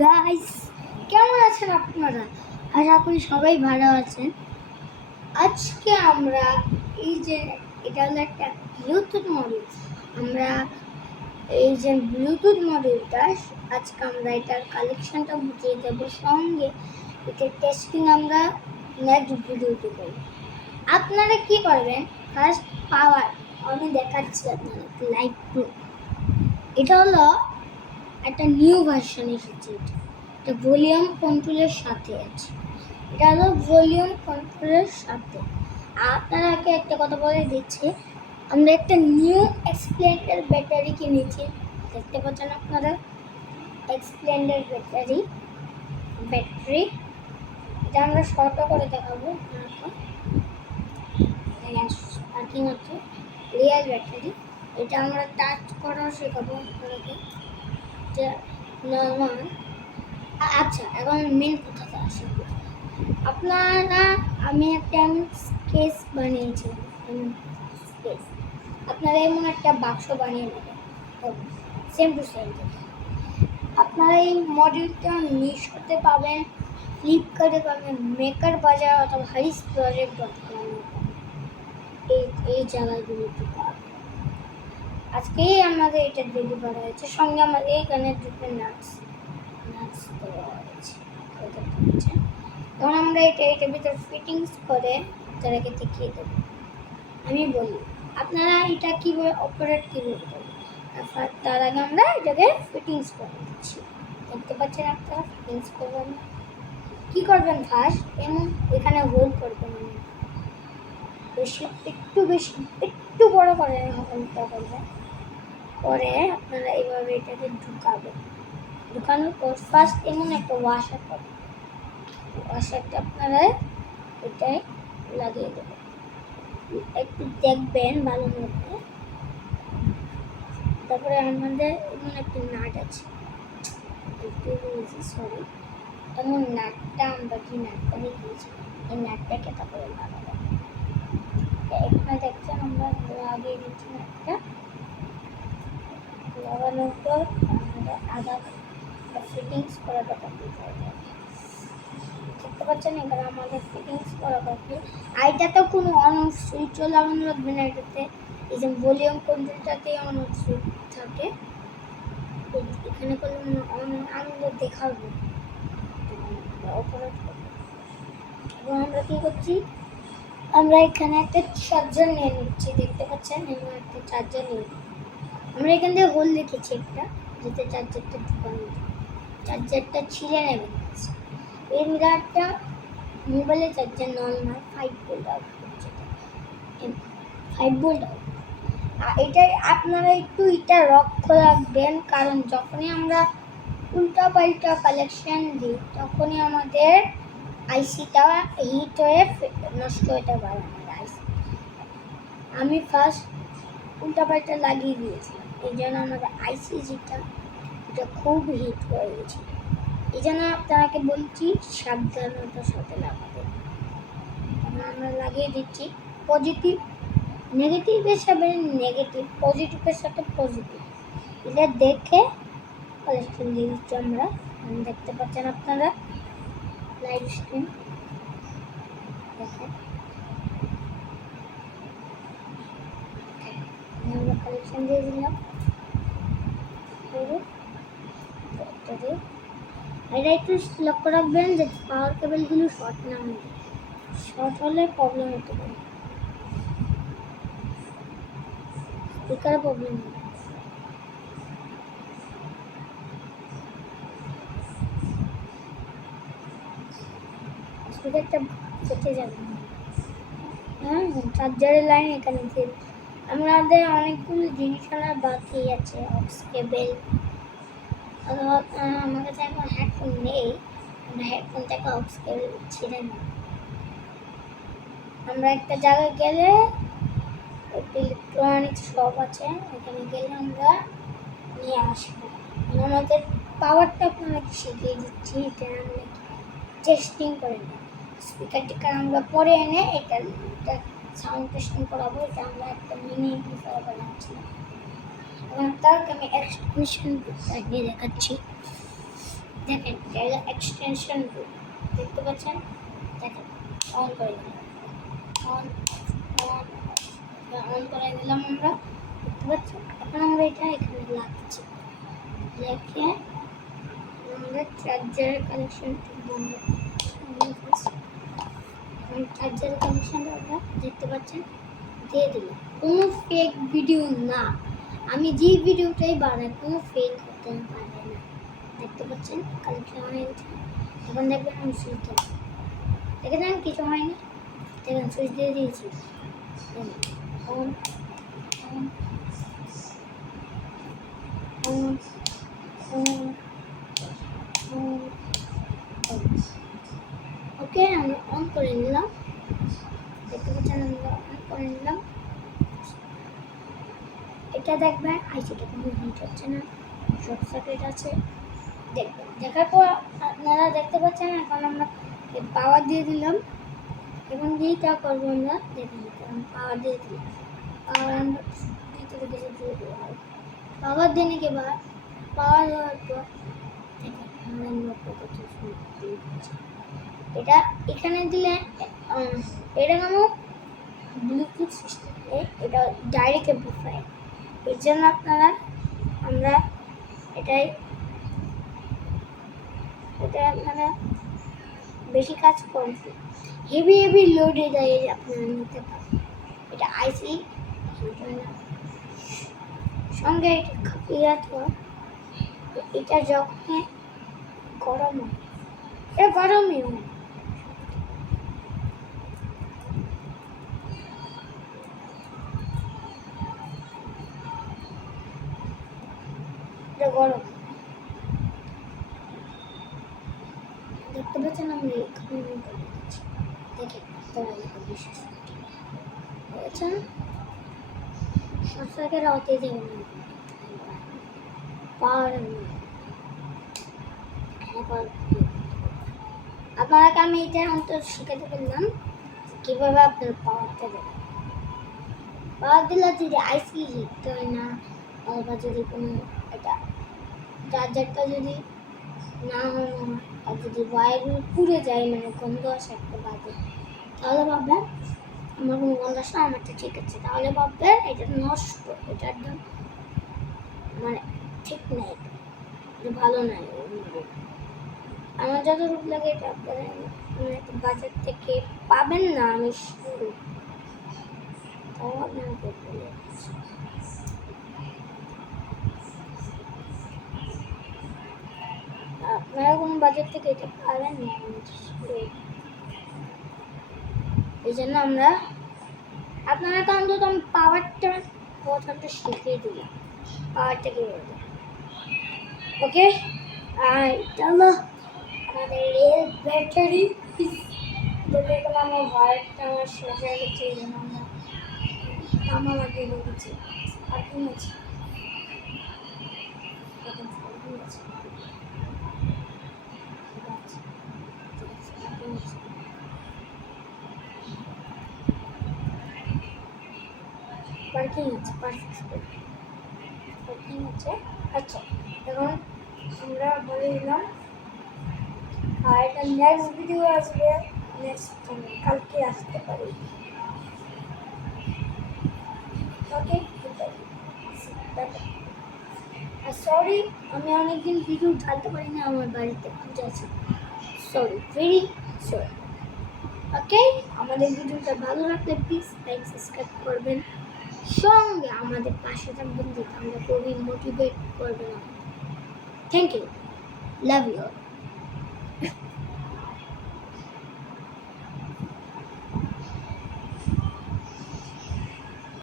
Guys, কেমন আছেন আপনারা? আশা করি সবাই ভালো আছেন। আজকে আমরা এটা হলো একটা ব্লুটুথ মডিউল। আমরা ব্লুটুথ মডিউলটা আজকে আমরা এটার কালেকশনটা বুঝিয়ে দেবো, সঙ্গে এটার টেস্টিং আমরা নেক্সট ভিডিওতে করব। আপনারা কি করবেন, ফার্স্ট পাওয়ার আমি দেখাচ্ছি আপনাদেরকে লাইভ প্রুফ। এটা হলো একটা নিউ ভার্সন এসেছে। এটা ভলিউম কন্ট্রোলের সাথে আছে। এটা হলো ভলিউম কন্ট্রোলের সাথে। আপনারাকে একটা কথা বলে দিচ্ছি, আমরা একটা নিউ এক্সপ্লেন্ডার ব্যাটারি কিনেছি। দেখতে পাচ্ছেন আপনারা, এক্সপ্লেন্ডার ব্যাটারি এটা আমরা শর্টও করে দেখাবো। স্টার্টিং হচ্ছে রিয়েল ব্যাটারি। এটা আমরা টাচ করাও শেখাবো আপনাদেরকে, নর্মাল। আচ্ছা, এখন মেন কথাটা আসে। আপনারা আমি একটা স্কেচ বানিয়েছিলাম। স্কেচ আপনারা এমন একটা বাক্স বানিয়ে নেবেন, সেম টু সেম। আপনারা এই মডিউলটা মিশোতে পাবেন, ফ্লিপকার্টে পাবেন, মেকার বাজার অথবা হারিস প্রজেক্ট.com এই জায়গাগুলোতে পাবেন। আজকেই আমাদের এটা রেডি করা হয়েছে, সঙ্গে আমাদের এখানে দুটো নাটস দেওয়া হয়েছে। তখন আমরা এটার ভিতরে ফিটিংস করে তাদেরকে দেখিয়ে দেবো। আমি বলি আপনারা এটা কীভাবে অপারেট কীভাবে করবেন, তার আগে আমরা এটাকে ফিটিংস করে দিচ্ছি। দেখতে পাচ্ছেন আপনারা, ফিটিংস করবেন কী করবেন, ফার্স্ট এখানে হোল করবেন, একটু বড় করে হোলটা করবেন। পরে আপনারা এইভাবে এটাকে ঢুকানোর পর ফার্স্ট এমন একটা ওয়াশার করবেন। ওয়াশারটা আপনারা এটাই লাগিয়ে দেবেন, একটু দেখবেন ভালো মতো। তারপরে আমাদের এমন একটা নাট আছে, সরি, এমন নাটটা আমরা কি নাটটা দেখিয়েছি, এই নাটটাকে তারপরে লাগাবেন। এখানে দেখছেন আমরা লাগিয়ে দিচ্ছি নাটটা। লাগানোর পর আমাদের আধা ফিটিংস করাটা কমপ্লিট হয়ে যাবে। দেখতে পাচ্ছেন এখানে আমাদের ফিটিংস করা কমপ্লিট। আর এটাতে কোনো অন অফ সুইচও লাগানো লাগবে না। এটাতে এই যে ভলিউম কন্ট্রোলটাতেই অন অফ সুইচ থাকে। এখানে করলে অন আমরা দেখাবো অপারেট করবো। এবং আমরা কী করছি, আমরা এখানে একটা চার্জার নিয়ে নিচ্ছি। দেখতে পাচ্ছেন এখানে একটা চার্জার নিয়ে আমরা এখান থেকে হোল রেখেছি একটা, যাতে চার্জারটা ঢুকানো যায়। চার্জারটা ছিঁড়ে নেবেন। এই মিটারটা মোবাইলের চার্জার নর্মাল 5 ভোল্ট আউট করছে, 5 ভোল্ট আউট। আর এটাই আপনারা একটু এটা লক্ষ্য রাখবেন, কারণ যখনই আমরা উল্টাপাল্টা কালেকশন দিই তখনই আমাদের আইসিটা হিট হয়ে নষ্ট হতে পারে। আমার আইসি আমি ফার্স্ট উল্টাপাল্টা লাগিয়ে দিয়েছিলাম, এই জন্য আমাদের আইসি যেটা এটা খুব হিট হয়ে গেছিল। এই জন্য আপনাকে বলছি সাবধানতার সাথে লাগাবেন। আমরা লাগিয়ে দিচ্ছি পজিটিভ নেগেটিভের সাথে নেগেটিভ, পজিটিভের সাথে পজিটিভ, এটা দেখে কালেকশন দিয়ে দিচ্ছি আমরা। দেখতে পাচ্ছেন আপনারা লাইভ স্ক্রিন দেখেন, আমরা কালেকশন দিয়ে দিলাম। এটা একটু লক্ষ্য রাখবেন যে পাওয়ার কেবলগুলো শর্ট না হয়, শর্ট হলে প্রবলেম হতে পারে, স্পিকারে প্রবলেম হবে। স্পিকারটা কেটে যাবে। হ্যাঁ, চার্জারের লাইন এখানে দিয়ে আমাদের অনেকগুলো জিনিস আনার বাকি আছে, অক্স কেবেল। আমার কাছে এখন হেডফোন নেই, আমরা হেডফোন থেকে অক্স কেবেল ছিঁড়ে নিই। আমরা একটা জায়গায় গেলে একটা ইলেকট্রনিক্স শপ আছে, এখানে গেলে আমরা নিয়ে আসবো। আমাদের পাওয়ারটা আপনাকে শিখিয়ে দিচ্ছি, এটা আমরা টেস্টিং করে নিই। স্পিকার টিকার আমরা পরে এনে এটা সাউন্ড টেস্টিং করাবো। এটা আমরা একটা মিনি অ্যাম্প্লিফায়ার বানাচ্ছিলাম, এবং তাকে আমি এক্সটেনশন নিয়ে দেখাচ্ছি। দেখেন এটা এক্সটেনশন দেখতে পাচ্ছেন, দেখেন অন করে দিলাম, অন অন অন করে দিলাম আমরা, দেখতে পাচ্ছেন। এখন আমরা এটা এখানে লাগছি, রেখে আমরা চার্জারের কানেকশনটা বন্ধ, চার্জারের কানেকশনটা আমরা দেখতে পাচ্ছেন দিয়ে দিলাম। কোনো ফেক ভিডিও না, আমি যে ভিডিওটাই বানাই কোনো ফেক হতে পারে না। দেখতে পাচ্ছেন কানেকশন হয়ে গেছে। এখন দেখবেন আমি সুইচ দেবো, দেখেছেন কিছু হয়নি, দেখেন সুইচ দিয়ে দিয়েছি, on on on on on. Okay আমরা অন করে নিলাম, দেখতে পাচ্ছেন আমরা অন করে নিলাম। এটা দেখবেন আইসিটা কোনো হিট হচ্ছে না, শর্ট সার্কিট আছে, দেখবেন। দেখার পর আপনারা দেখতে পাচ্ছেন এখন আমরা পাওয়ার দিয়ে দিলাম। এখন যেইটা করবো আমরা দেখুন, পাওয়ার দিয়ে দিলাম, পাওয়ার আমরা ভিতরে কিছু দিয়ে দিলাম। পাওয়ার देने के बाद পাওয়ার দেওয়ার পর দেখেন আমরা এটা এখানে দিলে এটা নামো ব্লুটুথ সিস্টেম, এটা ডাইরেক্ট অ্যাম্পলিফায়ার। এর জন্য আমরা এটা আপনারা বেশি কাজ করবে, হেভি লোডে দেয় আপনারা নিতে পারেন। এটা আইসি সঙ্গে এটা খাপিয়ে তো এটা যখন গরম হয়, এটা গরমই হয়, এটা গরম। দেখতে পাচ্ছেন আমি এখানে দেখে বিশ্বাস বুঝেছেন, সবসাকে রাতে যাবে না পাওয়ার। আপনাকে আমি এটা অন্তত শিখাতে পারলাম কীভাবে আপনার পাওয়ারটা দেবেন। পাওয়ার দিলে যদি আইসি হিট হয় না, অথবা যদি কোনো এটা চার্জারটা যদি না হয় আর যদি ওয়্যারগুলো পুড়ে যায়, মানে গন্ধ আসে একটা বাজে, তাহলে ভাববেন আমার কোনো গন্ধ আসে না, আমারটা ঠিক আছে, তাহলে ভাববেন এটা নষ্ট, এটা একদম মানে ঠিক নেই, এটা ভালো নয়। আমার যত রূপ লাগে এটা আপনারা বাজার থেকে পাবেন না, আমি তাও আপনাকে বলে আপনারা কোনো বাজার থেকে এটা পাবেন না, এই জন্য আপনারা তো অন্তত আমি পাওয়ারটা কথাটা শিখিয়ে দিলাম, পাওয়ারটা কীভাবে। ওকে, আর চলো আমাদের রেল ব্যাটারি দেখুন আমার ওয়ারটা আমার শেষ হয়ে গেছে, এই জন্য আমরা লাগিয়ে রেখেছি। আর কি আছে পার্কিং আছে, পার্কিং আছে। আচ্ছা এখন আমরা বলে দিলাম, আর এটা নেক্সট ভিডিও আসবে, নেক্সট কালকে আসতে পারি। ওকে, আর সরি আমি অনেকদিন ভিডিও ঢালতে পারি না, আমার বাড়িতে পূজা আছে, সরি, ভেরি সরি। ওকে, আমাদের ভিডিওটা ভালো লাগলে প্লিজ লাইক সাবস্ক্রাইব করবেন, সঙ্গে আমাদের পাশে থাকবেন, যেটা আমরা খুবই মোটিভেট করবেন। Thank you, love you.